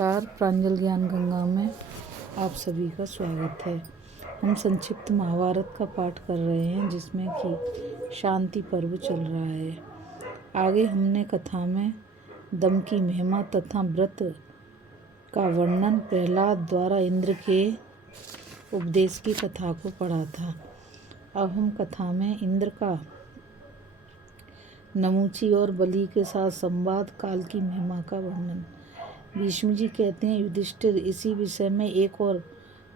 नमस्कार। प्रांजल ज्ञान गंगा में आप सभी का स्वागत है। हम संक्षिप्त महाभारत का पाठ कर रहे हैं जिसमें कि शांति पर्व चल रहा है। आगे हमने कथा में दम की महिमा तथा व्रत का वर्णन प्रहलाद द्वारा इंद्र के उपदेश की कथा को पढ़ा था। अब हम कथा में इंद्र का नमूची और बलि के साथ संवाद, काल की महिमा का वर्णन। भीष्म जी कहते हैं, युधिष्ठिर, इसी विषय में एक और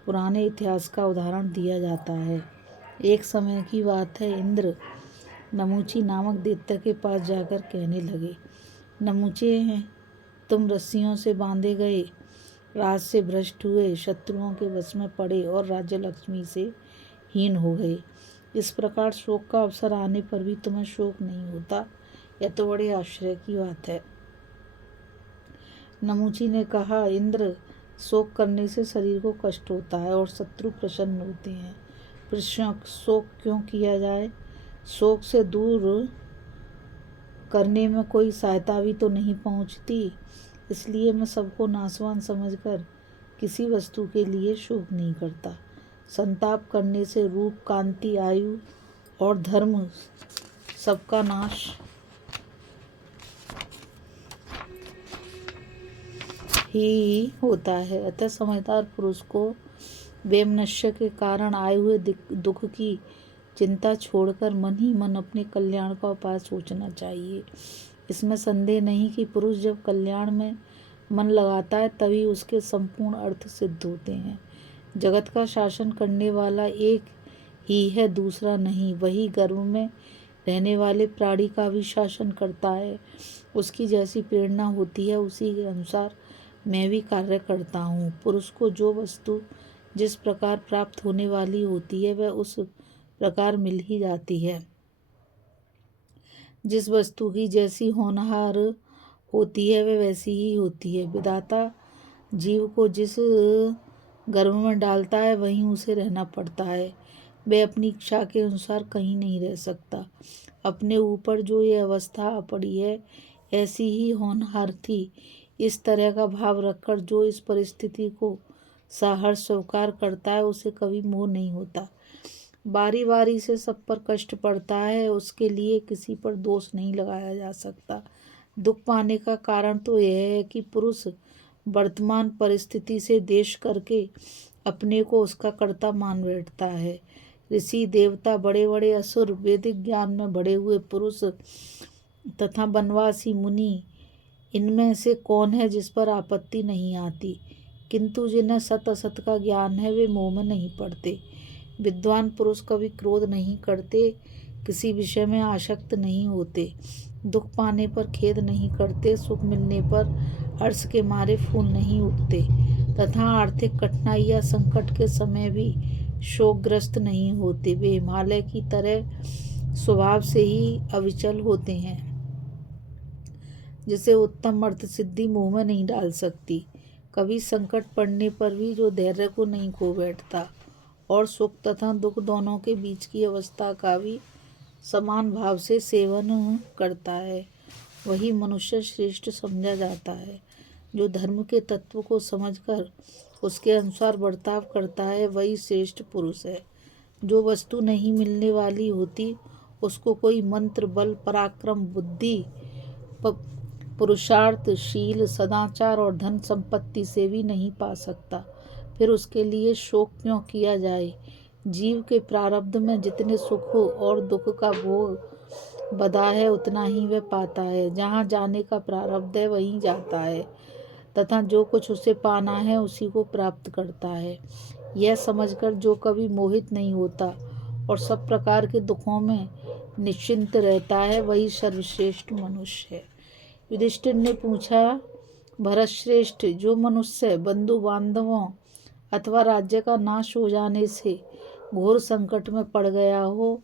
पुराने इतिहास का उदाहरण दिया जाता है। एक समय की बात है, इंद्र नमूची नामक दैत्य के पास जाकर कहने लगे, नमूचे, तुम रस्सियों से बांधे गए, राज से भ्रष्ट हुए, शत्रुओं के वश में पड़े और राज्य लक्ष्मी से हीन हो गए। इस प्रकार शोक का अवसर आने पर भी तुम्हें शोक नहीं होता, यह तो बड़े आश्चर्य की बात है। नमूची ने कहा, इंद्र, शोक करने से शरीर को कष्ट होता है और शत्रु प्रसन्न होते हैं। फिर शोक क्यों किया जाए? शोक से दूर करने में कोई सहायता भी तो नहीं पहुंचती। इसलिए मैं सबको नाशवान समझकर किसी वस्तु के लिए शोक नहीं करता। संताप करने से रूप, कांति, आयु और धर्म सबका नाश ही होता है। अतः समझदार पुरुष को वैमनस्य के कारण आए हुए दुख की चिंता छोड़कर मन ही मन अपने कल्याण का उपाय सोचना चाहिए। इसमें संदेह नहीं कि पुरुष जब कल्याण में मन लगाता है तभी उसके संपूर्ण अर्थ सिद्ध होते हैं। जगत का शासन करने वाला एक ही है, दूसरा नहीं। वही गर्भ में रहने वाले प्राणी का भी शासन करता है। उसकी जैसी प्रेरणा होती है उसी के अनुसार मैं भी कार्य करता हूँ। पुरुष को जो वस्तु जिस प्रकार प्राप्त होने वाली होती है वह उस प्रकार मिल ही जाती है। जिस वस्तु की जैसी होनहार होती है वह वैसी ही होती है। विधाता जीव को जिस गर्भ में डालता है वहीं उसे रहना पड़ता है। वह अपनी इच्छा के अनुसार कहीं नहीं रह सकता। अपने ऊपर जो ये अवस्था आ पड़ी है ऐसी ही होनहार थी। इस तरह का भाव रखकर जो इस परिस्थिति को सहर्ष स्वीकार करता है उसे कभी मोह नहीं होता। बारी बारी से सब पर कष्ट पड़ता है, उसके लिए किसी पर दोष नहीं लगाया जा सकता। दुख पाने का कारण तो यह है कि पुरुष वर्तमान परिस्थिति से द्वेष करके अपने को उसका कर्ता मान बैठता है। ऋषि, देवता, बड़े बड़े असुर, वैदिक ज्ञान में बढ़े हुए पुरुष तथा वनवासी मुनि, इनमें से कौन है जिस पर आपत्ति नहीं आती? किंतु जिन्हें सत असत का ज्ञान है वे मोह में नहीं पड़ते। विद्वान पुरुष कभी क्रोध नहीं करते, किसी विषय में आसक्त नहीं होते, दुख पाने पर खेद नहीं करते, सुख मिलने पर हर्ष के मारे फूल नहीं उठते तथा आर्थिक कठिनाई या संकट के समय भी शोकग्रस्त नहीं होते। वे हिमालय की तरह स्वभाव से ही अविचल होते हैं, जिसे उत्तम अर्थ सिद्धि मुंह में नहीं डाल सकती। कभी संकट पड़ने पर भी जो धैर्य को नहीं खो बैठता और सुख तथा दुख दोनों के बीच की अवस्था का भी समान भाव से सेवन करता है, वही मनुष्य श्रेष्ठ समझा जाता है। जो धर्म के तत्व को समझकर उसके अनुसार बर्ताव करता है वही श्रेष्ठ पुरुष है। जो वस्तु नहीं मिलने वाली होती उसको कोई मंत्र, बल, पराक्रम, बुद्धि, पुरुषार्थ, शील, सदाचार और धन संपत्ति से भी नहीं पा सकता। फिर उसके लिए शोक क्यों किया जाए? जीव के प्रारब्ध में जितने सुख और दुख का भोग बधा है उतना ही वह पाता है। जहाँ जाने का प्रारब्ध है वहीं जाता है तथा जो कुछ उसे पाना है उसी को प्राप्त करता है। यह समझकर जो कभी मोहित नहीं होता और सब प्रकार के दुखों में निश्चिंत रहता है वही सर्वश्रेष्ठ मनुष्य है। युधिष्ठिर ने पूछा, भरतश्रेष्ठ, जो मनुष्य बंधु बांधवों अथवा राज्य का नाश हो जाने से घोर संकट में पड़ गया हो,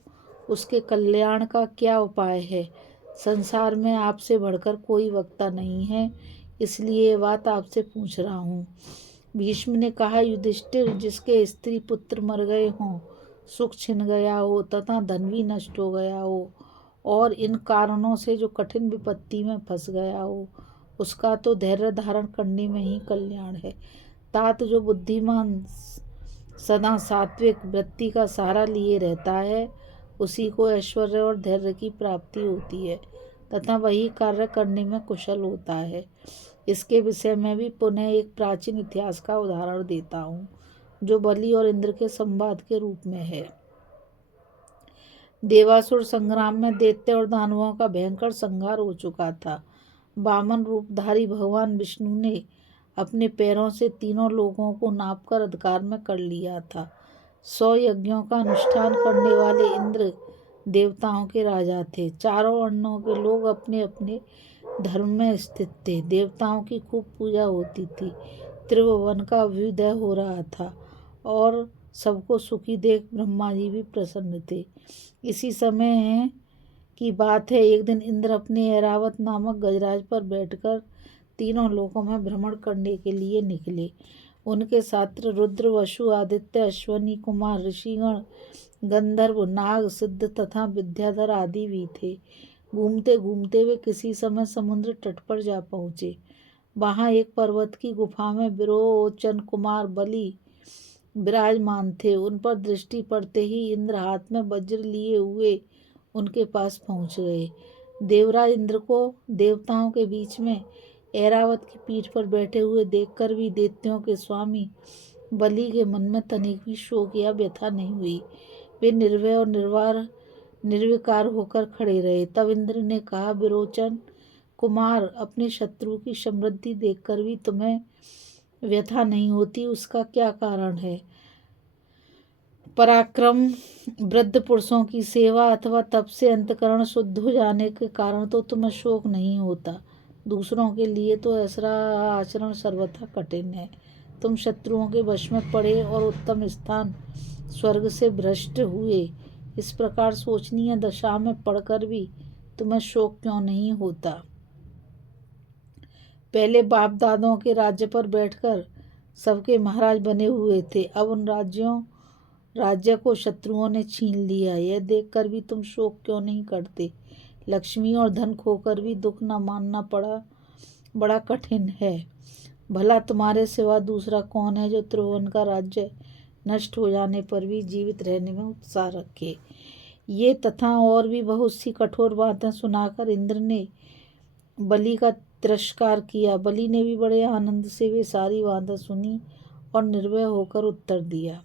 उसके कल्याण का क्या उपाय है? संसार में आपसे बढ़कर कोई वक्ता नहीं है, इसलिए ये बात आपसे पूछ रहा हूँ। भीष्म ने कहा, युधिष्ठिर, जिसके स्त्री पुत्र मर गए हों, सुख छिन गया हो तथा धन भी नष्ट हो गया हो और इन कारणों से जो कठिन विपत्ति में फंस गया हो, उसका तो धैर्य धारण करने में ही कल्याण है। तात जो बुद्धिमान सदा सात्विक वृत्ति का सहारा लिए रहता है, उसी को ऐश्वर्य और धैर्य की प्राप्ति होती है तथा वही कार्य करने में कुशल होता है। इसके विषय में भी पुनः एक प्राचीन इतिहास का उदाहरण देता हूँ, जो बलि और इंद्र के संवाद के रूप में है। देवासुर संग्राम में दैत्य और दानवों का भयंकर संहार हो चुका था। वामन रूपधारी भगवान विष्णु ने अपने पैरों से तीनों लोगों को नापकर अधिकार में कर लिया था। 100 यज्ञों का अनुष्ठान करने वाले इंद्र देवताओं के राजा थे। चारों वर्णों के लोग अपने अपने धर्म में स्थित थे। देवताओं की खूब पूजा होती थी। त्रिभुवन का अभ्युदय हो रहा था और सबको सुखी देख ब्रह्मा जी भी प्रसन्न थे। इसी समय की बात है, एक दिन इंद्र अपने ऐरावत नामक गजराज पर बैठकर तीनों लोकों में भ्रमण करने के लिए निकले। उनके साथ रुद्र, वसु, आदित्य, अश्वनी कुमार, ऋषिगण, गंधर्व, नाग, सिद्ध तथा विद्याधर आदि भी थे। घूमते घूमते वे किसी समय समुद्र तट पर जा पहुँचे। वहाँ एक पर्वत की गुफा में विरोचन कुमार बलि विराजमान थे। उन पर दृष्टि पड़ते ही इंद्र हाथ में वज्र लिए हुए उनके पास पहुँच गए। देवराज इंद्र को देवताओं के बीच में ऐरावत की पीठ पर बैठे हुए देखकर भी दैत्यों के स्वामी बलि के मन में तनिक भी शोक या व्यथा नहीं हुई। वे निर्भय और निर्विकार होकर खड़े रहे। तब इंद्र ने कहा, विरोचन कुमार, अपने शत्रु की समृद्धि देखकर भी तुम्हें व्यथा नहीं होती, उसका क्या कारण है? पराक्रम, वृद्ध पुरुषों की सेवा अथवा तप से अंतकरण शुद्ध हो जाने के कारण तो तुम्हें शोक नहीं होता। दूसरों के लिए तो ऐसा आचरण सर्वथा कठिन है। तुम शत्रुओं के वश में पड़े और उत्तम स्थान स्वर्ग से भ्रष्ट हुए। इस प्रकार शोचनीय दशा में पड़कर भी तुम्हें शोक क्यों नहीं होता? पहले बाप दादों के राज्य पर बैठकर सबके महाराज बने हुए थे। अब उन राज्य को शत्रुओं ने छीन लिया। यह देखकर भी तुम शोक क्यों नहीं करते? लक्ष्मी और धन खोकर भी दुख न मानना बड़ा कठिन है। भला तुम्हारे सिवा दूसरा कौन है जो त्रिभुवन का राज्य नष्ट हो जाने पर भी जीवित रहने में उत्साह रखे? ये तथा और भी बहुत सी कठोर बातें सुनाकर इंद्र ने बलि का तिरस्कार किया। बलि ने भी बड़े आनंद से वे सारी बातें सुनी और निर्भय होकर उत्तर दिया।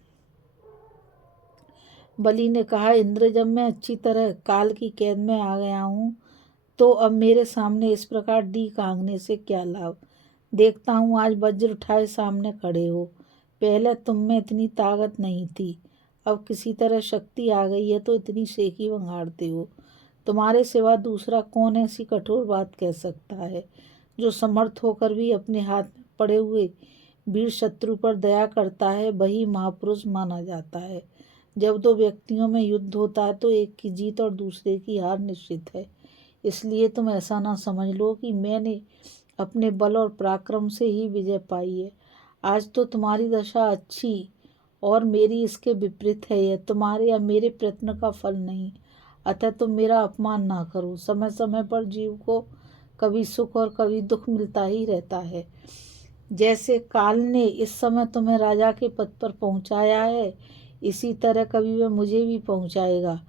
बलि ने कहा, इंद्र, जब मैं अच्छी तरह काल की कैद में आ गया हूँ तो अब मेरे सामने इस प्रकार डीक हाँकने से क्या लाभ? देखता हूँ आज वज्र उठाए सामने खड़े हो। पहले तुम में इतनी ताकत नहीं थी, अब किसी तरह शक्ति आ गई है तो इतनी शेखी भंगाड़ते हो। तुम्हारे सिवा दूसरा कौन ऐसी कठोर बात कह सकता है? जो समर्थ होकर भी अपने हाथ में पड़े हुए वीर शत्रु पर दया करता है, वही महापुरुष माना जाता है। जब दो व्यक्तियों में युद्ध होता है तो एक की जीत और दूसरे की हार निश्चित है। इसलिए तुम ऐसा ना समझ लो कि मैंने अपने बल और पराक्रम से ही विजय पाई है। आज तो तुम्हारी दशा अच्छी और मेरी इसके विपरीत है। यह तुम्हारे या मेरे प्रयत्न का फल नहीं, अतः तुम मेरा अपमान ना करो। समय समय पर जीव को कभी सुख और कभी दुख मिलता ही रहता है। जैसे काल ने इस समय तुम्हें राजा के पद पर पहुंचाया है, इसी तरह कभी वह मुझे भी पहुंचाएगा।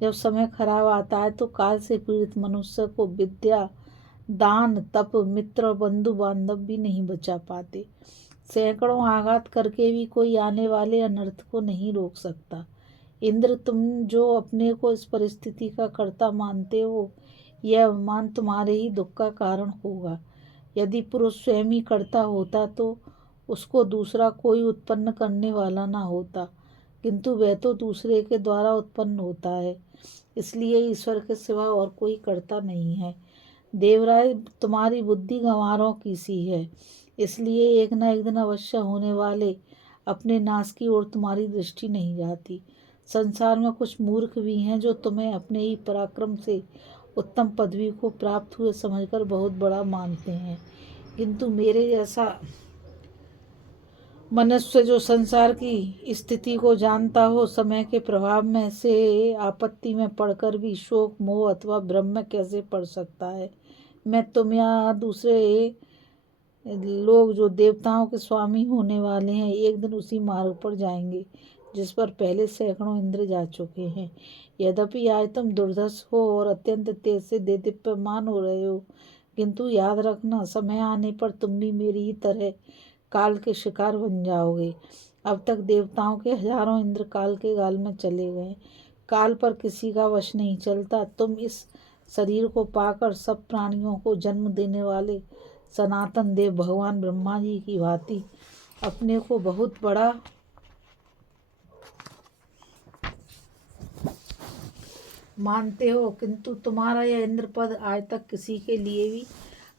जब समय खराब आता है तो काल से पीड़ित मनुष्य को विद्या, दान, तप, मित्र और बंधु बांधव भी नहीं बचा पाते। सैकड़ों आघात करके भी कोई आने वाले अनर्थ को नहीं रोक सकता। इंद्र, तुम जो अपने को इस परिस्थिति का कर्ता मानते हो, यह अभिमान तुम्हारे ही दुख का कारण होगा। यदि पुरुष स्वयं ही कर्ता होता तो उसको दूसरा कोई उत्पन्न करने वाला ना होता, किंतु वह तो दूसरे के द्वारा उत्पन्न होता है। इसलिए ईश्वर के सिवा और कोई कर्ता नहीं है। देवराय, तुम्हारी बुद्धि गंवारों की सी है, इसलिए एक न एक दिन अवश्य होने वाले अपने नाश की ओर तुम्हारी दृष्टि नहीं जाती। संसार में कुछ मूर्ख भी हैं जो तुम्हें अपने ही पराक्रम से उत्तम पदवी को प्राप्त हुए समझकर बहुत बड़ा मानते हैं, किंतु मेरे जैसा मनुष्य जो संसार की स्थिति को जानता हो, समय के प्रभाव में से आपत्ति में पड़कर भी शोक, मोह अथवा भ्रम में कैसे पड़ सकता है? मैं तुम या दूसरे लोग जो देवताओं के स्वामी होने वाले हैं एक दिन उसी मार्ग पर जाएंगे जिस पर पहले सैकड़ों इंद्र जा चुके हैं। यद्यपि आज तुम दुर्धर्ष हो और अत्यंत तेज से देदीप्यमान हो रहे हो, किंतु याद रखना समय आने पर तुम भी मेरी ही तरह काल के शिकार बन जाओगे। अब तक देवताओं के हजारों इंद्र काल के गाल में चले गए। काल पर किसी का वश नहीं चलता। तुम इस शरीर को पाकर सब प्राणियों को जन्म देने वाले सनातन देव भगवान ब्रह्मा जी की भांति अपने को बहुत बड़ा मानते हो, किंतु तुम्हारा यह इंद्र पद आज तक किसी के लिए भी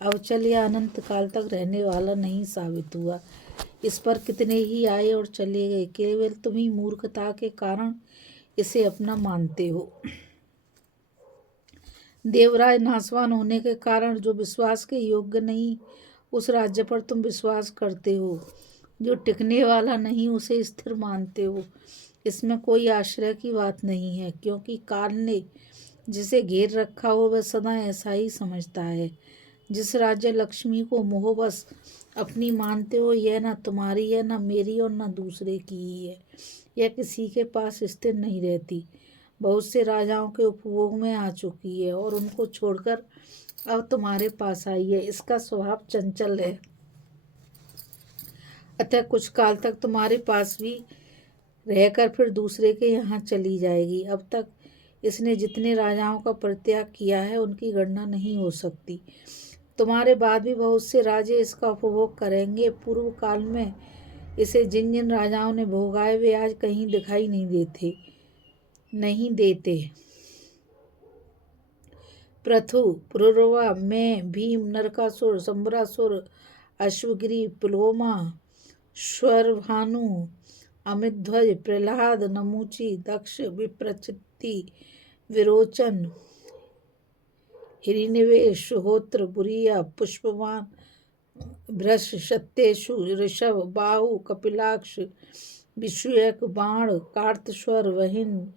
अवचल या अनंत काल तक रहने वाला नहीं साबित हुआ। इस पर कितने ही आए और चले गए, केवल तुम ही मूर्खता के कारण इसे अपना मानते हो। देवराज नासवान होने के कारण जो विश्वास के योग्य नहीं, उस राज्य पर तुम विश्वास करते हो। जो टिकने वाला नहीं, उसे स्थिर मानते हो। इसमें कोई आश्चर्य की बात नहीं है, क्योंकि काल ने जिसे घेर रखा हो वह सदा ऐसा ही समझता है। जिस राज्य लक्ष्मी को मोहबस अपनी मानते हो, यह न तुम्हारी है, न मेरी और न दूसरे की ही है। यह किसी के पास स्थिर नहीं रहती, बहुत से राजाओं के उपभोग में आ चुकी है और उनको छोड़कर अब तुम्हारे पास आई है। इसका स्वभाव चंचल है, अतः कुछ काल तक तुम्हारे पास भी रहकर फिर दूसरे के यहाँ चली जाएगी। अब तक इसने जितने राजाओं का परित्याग किया है उनकी गणना नहीं हो सकती। तुम्हारे बाद भी बहुत से राजे इसका उपभोग करेंगे। पूर्व काल में इसे जिन जिन राजाओं ने भोगा है वे आज कहीं दिखाई नहीं देते। पृथु, पुरुरवा, मैं, भीम, नरकासुर, संबरासुर, अश्वगिरी, पुलोमा, श्वरभानु, अमितध्वज, प्रहलाद, नमूची, दक्ष, विप्रचित्ति, विरोचन, हिरण्यवेश, होत्र, बुरिया, पुष्पवान, भ्रश, सत्येशु, ऋषभ, बाहु, कपिलाक्ष, विषुयक, बाण, कार्तस्वर, वहिन,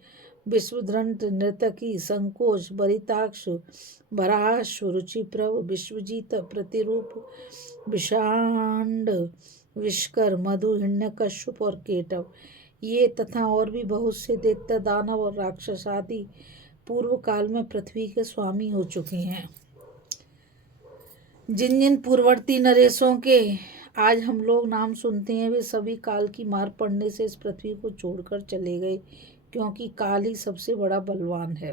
विश्वधृष्ट, नर्तकी, संकोच, बरिताक्ष, भराश्व, रुचिप्रभ, विश्वजीत, प्रतिरूप, विषांड, विष्कर, मधु, हिरण्यकश्यप और केटव, ये तथा और भी बहुत से दैत्य, दानव और राक्षस आदि पूर्व काल में पृथ्वी के स्वामी हो चुके हैं। जिन जिन पूर्ववर्ती नरेशों के आज हम लोग नाम सुनते हैं वे सभी काल की मार पड़ने से इस पृथ्वी को छोड़कर चले गए, क्योंकि काल ही सबसे बड़ा बलवान है।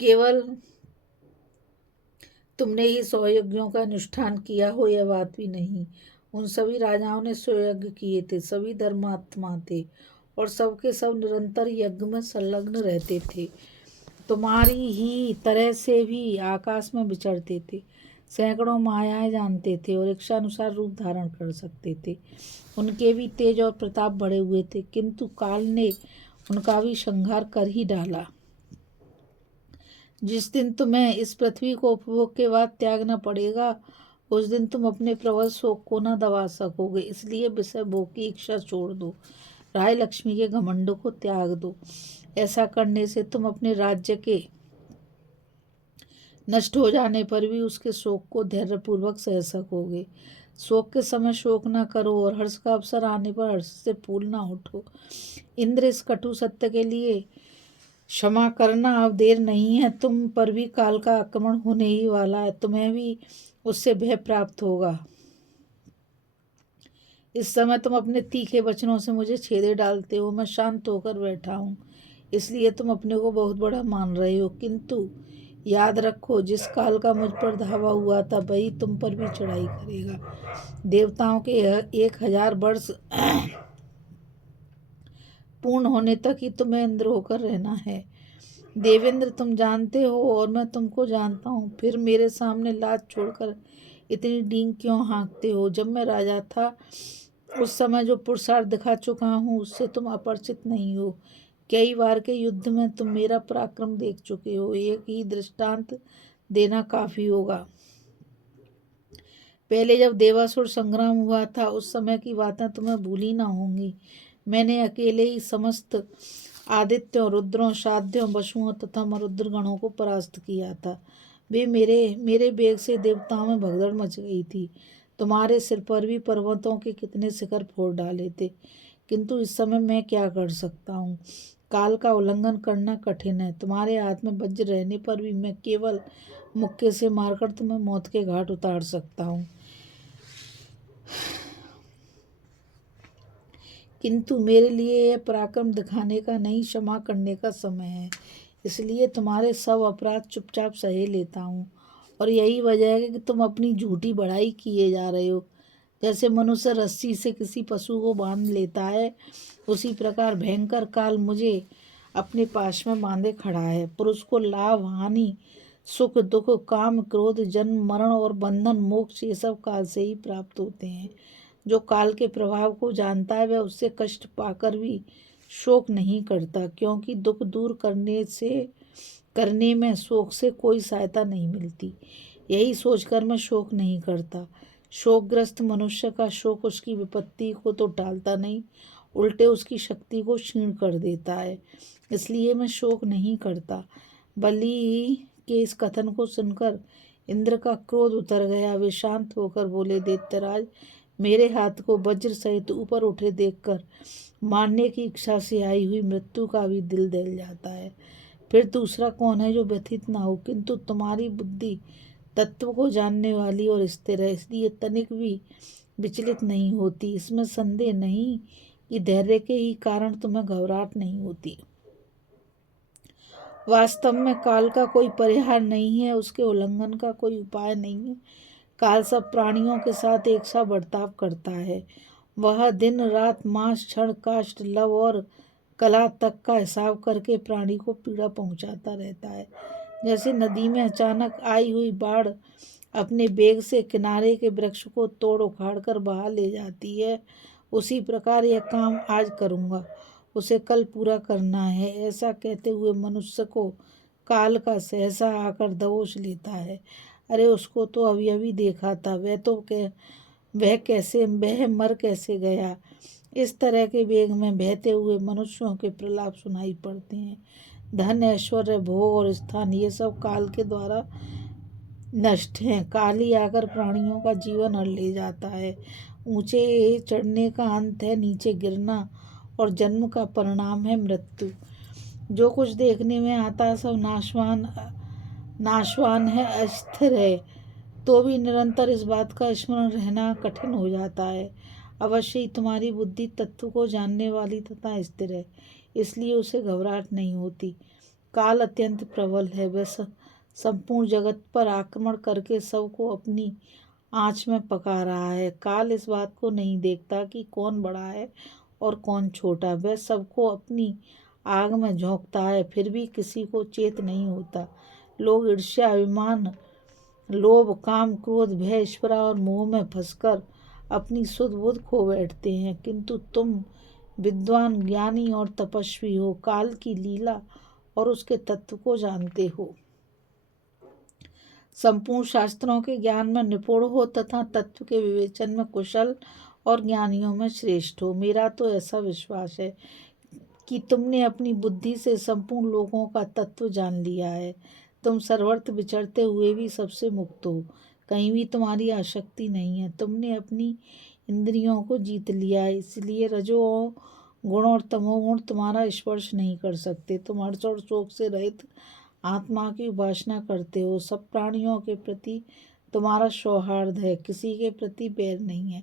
केवल तुमने ही 100 यज्ञों का अनुष्ठान किया हो यह बात भी नहीं। उन सभी राजाओं ने 100 यज्ञ किए थे, सभी धर्मात्मा थे और सबके सब निरंतर यज्ञ में संलग्न रहते थे। तुम्हारी ही तरह से भी आकाश में विचरते थे, सैकड़ों मायाएं जानते थे और इच्छानुसार रूप धारण कर सकते थे। उनके भी तेज और प्रताप बढ़े हुए थे, किंतु काल ने उनका भी संहार कर ही डाला। जिस दिन तुम्हें इस पृथ्वी को उपभोग के बाद त्यागना पड़ेगा, उस दिन तुम अपने प्रबल शोक को न दबा सकोगे। इसलिए विषय भोग की इच्छा छोड़ दो, राय लक्ष्मी के घमंड को त्याग दो। ऐसा करने से तुम अपने राज्य के नष्ट हो जाने पर भी उसके शोक को धैर्यपूर्वक सह सकोगे। शोक के समय शोक न करो और हर्ष का अवसर आने पर हर्ष से फूल न उठो। इंद्र, इस कटु सत्य के लिए क्षमा करना, अब देर नहीं है। तुम पर भी काल का आक्रमण होने ही वाला है, तुम्हें भी उससे भय प्राप्त होगा। इस समय तुम अपने तीखे वचनों से मुझे छेदे डालते हो। मैं शांत होकर बैठा हूँ, इसलिए तुम अपने को बहुत बड़ा मान रहे हो, किंतु याद रखो जिस काल का मुझ पर धावा हुआ था वही तुम पर भी चढ़ाई करेगा। देवताओं के 1000 वर्ष पूर्ण होने तक ही तुम्हें इंद्र होकर रहना है। देवेंद्र, तुम जानते हो और मैं तुमको जानता हूँ, फिर मेरे सामने लाज छोड़कर इतनी डींग क्यों हाँकते हो। जब मैं राजा था उस समय जो पुरुषार्थ दिखा चुका हूँ उससे तुम अपरिचित नहीं हो। कई बार के युद्ध में तुम मेरा पराक्रम देख चुके हो, एक ही दृष्टांत देना काफी होगा। पहले जब देवासुर संग्राम हुआ था उस समय की बातें तुम्हें भूली ना होंगी। मैंने अकेले ही समस्त आदित्यों, रुद्रों, साध्यों, वसुओं तथा मरुद्रगणों को परास्त किया था। वे मेरे वेग से देवताओं में भगदड़ मच गई थी। तुम्हारे सिर पर भी पर्वतों के कितने शिखर फोड़ डाले थे, किंतु इस समय मैं क्या कर सकता हूँ। काल का उल्लंघन करना कठिन है। तुम्हारे हाथ में वज्र रहने पर भी मैं केवल मुक्के से मारकर तुम्हें मौत के घाट उतार सकता हूँ, किंतु मेरे लिए यह पराक्रम दिखाने का नहीं, क्षमा करने का समय है। इसलिए तुम्हारे सब अपराध चुपचाप सहे लेता हूँ। और यही वजह है कि तुम अपनी झूठी बढ़ाई किए जा रहे हो। जैसे मनुष्य रस्सी से किसी पशु को बांध लेता है, उसी प्रकार भयंकर काल मुझे अपने पास में बांधे खड़ा है। पुरुष को लाभ हानि, सुख दुख, काम क्रोध, जन्म मरण और बंधन मोक्ष ये सब काल से ही प्राप्त होते हैं। जो काल के प्रभाव को जानता है वह उससे कष्ट पाकर भी शोक नहीं करता, क्योंकि दुख दूर करने में शोक से कोई सहायता नहीं मिलती। यही सोचकर मैं शोक नहीं करता। शोकग्रस्त मनुष्य का शोक उसकी विपत्ति को तो टालता नहीं, उल्टे उसकी शक्ति को क्षीण कर देता है। इसलिए मैं शोक नहीं करता। बलि के इस कथन को सुनकर इंद्र का क्रोध उतर गया। वे शांत होकर बोले, दैत्यराज, मेरे हाथ को वज्र सहित ऊपर उठे देखकर मारने की इच्छा से आई हुई मृत्यु का भी दिल दहल जाता है। फिर दूसरा कौन है जो व्यथित ना हो, किंतु तुम्हारी बुद्धि तत्व को जानने वाली और स्थिर है, इसलिए तनिक भी विचलित नहीं होती। इसमें संदेह नहीं कि धैर्य के ही कारण तुम्हें घबराहट नहीं होती। वास्तव में काल का कोई परिहार नहीं है, उसके उल्लंघन का कोई उपाय नहीं है। काल सब प्राणियों के साथ एक सा बर्ताव करता है। वह दिन रात मास क्षण काष्ठ लव और कला तक का हिसाब करके प्राणी को पीड़ा पहुंचाता रहता है। जैसे नदी में अचानक आई हुई बाढ़ अपने बेग से किनारे के वृक्ष को तोड़ उखाड़ कर बहा ले जाती है, उसी प्रकार यह काम आज करूँगा, उसे कल पूरा करना है। ऐसा कहते हुए मनुष्य को काल का सहसा आकर दबोच लेता है। अरे उसको तो अभी अभी देखा था, वह मर कैसे गया। इस तरह के वेग में बहते हुए मनुष्यों के प्रलाप सुनाई पड़ते हैं। धन, ऐश्वर्य, भोग और स्थान ये सब काल के द्वारा नष्ट हैं। काल ही आकर प्राणियों का जीवन हर ले जाता है। ऊंचे चढ़ने का अंत है नीचे गिरना, और जन्म का परिणाम है मृत्यु। जो कुछ देखने में आता है सब नाशवान है, अस्थिर है, तो भी निरंतर इस बात का स्मरण रहना कठिन हो जाता है। अवश्य ही तुम्हारी बुद्धि तत्व को जानने वाली तथा स्थिर है, इसलिए उसे घबराहट नहीं होती। काल अत्यंत प्रबल है, वह संपूर्ण जगत पर आक्रमण करके सबको अपनी आँच में पका रहा है। काल इस बात को नहीं देखता कि कौन बड़ा है और कौन छोटा, वह सबको अपनी आग में झोंकता है, फिर भी किसी को चेत नहीं होता। लोग ईर्ष्या, अभिमान, लोभ, काम, क्रोध, भय, स्पर्धा और मोह में फंसकर अपनी सुध बुध खो बैठते हैं, किंतु तुम विद्वान, ज्ञानी और तपस्वी हो, काल की लीला और उसके तत्व को जानते हो, संपूर्ण शास्त्रों के ज्ञान में निपुण हो तथा तत्व के विवेचन में कुशल और ज्ञानियों में श्रेष्ठ हो। मेरा तो ऐसा विश्वास है कि तुमने अपनी बुद्धि से संपूर्ण लोगों का तत्व जान लिया है। तुम सर्वत्र विचरते हुए भी सबसे मुक्त हो, कहीं भी तुम्हारी आसक्ति नहीं है। तुमने अपनी इंद्रियों को जीत लिया है, इसलिए रजो गुण और तमोगुण तुम्हारा स्पर्श नहीं कर सकते। तुम हर्ष और शोक से रहित आत्मा की उपासना करते हो। सब प्राणियों के प्रति तुम्हारा सौहार्द है, किसी के प्रति बैर नहीं है।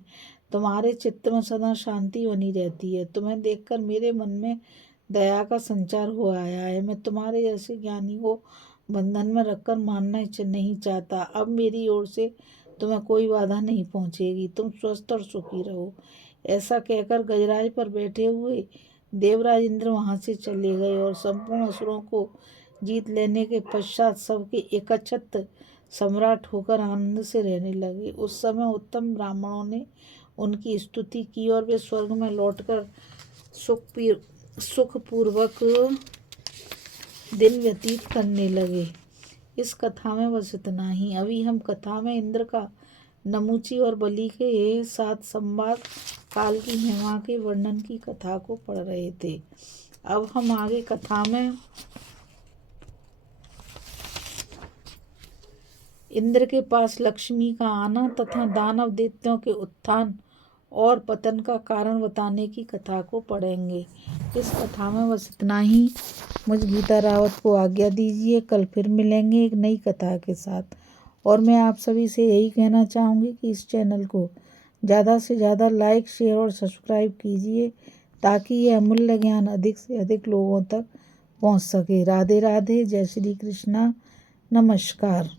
तुम्हारे चित्त में सदा शांति बनी रहती है। तुम्हें देखकर मेरे मन में दया का संचार हो आया है। मैं तुम्हारे जैसे ज्ञानी को बंधन में रखकर मानना नहीं चाहता। अब मेरी ओर से तुम्हें कोई बाधा नहीं पहुँचेगी। तुम स्वस्थ और सुखी रहो। ऐसा कहकर गजराज पर बैठे हुए देवराज इंद्र वहाँ से चले गए और संपूर्ण असुरों को जीत लेने के पश्चात सबके एकच्छत्र सम्राट होकर आनंद से रहने लगे। उस समय उत्तम ब्राह्मणों ने उनकी स्तुति की और वे स्वर्ग में लौटकर सुखपूर्वक दिन व्यतीत करने लगे। इस कथा में बस इतना ही। अभी हम कथा में इंद्र का नमूची और बलि के साथ संवाद, काल की महिमा के वर्णन की कथा को पढ़ रहे थे। अब हम आगे कथा में इंद्र के पास लक्ष्मी का आना तथा दानव दैत्यों के उत्थान और पतन का कारण बताने की कथा को पढ़ेंगे। इस कथा में बस इतना ही। मुझ गीता रावत को आज्ञा दीजिए। कल फिर मिलेंगे एक नई कथा के साथ। और मैं आप सभी से यही कहना चाहूँगी कि इस चैनल को ज़्यादा से ज़्यादा लाइक, शेयर और सब्सक्राइब कीजिए ताकि ये अमूल्य ज्ञान अधिक से अधिक लोगों तक पहुँच सके। राधे राधे। जय श्री कृष्णा। नमस्कार।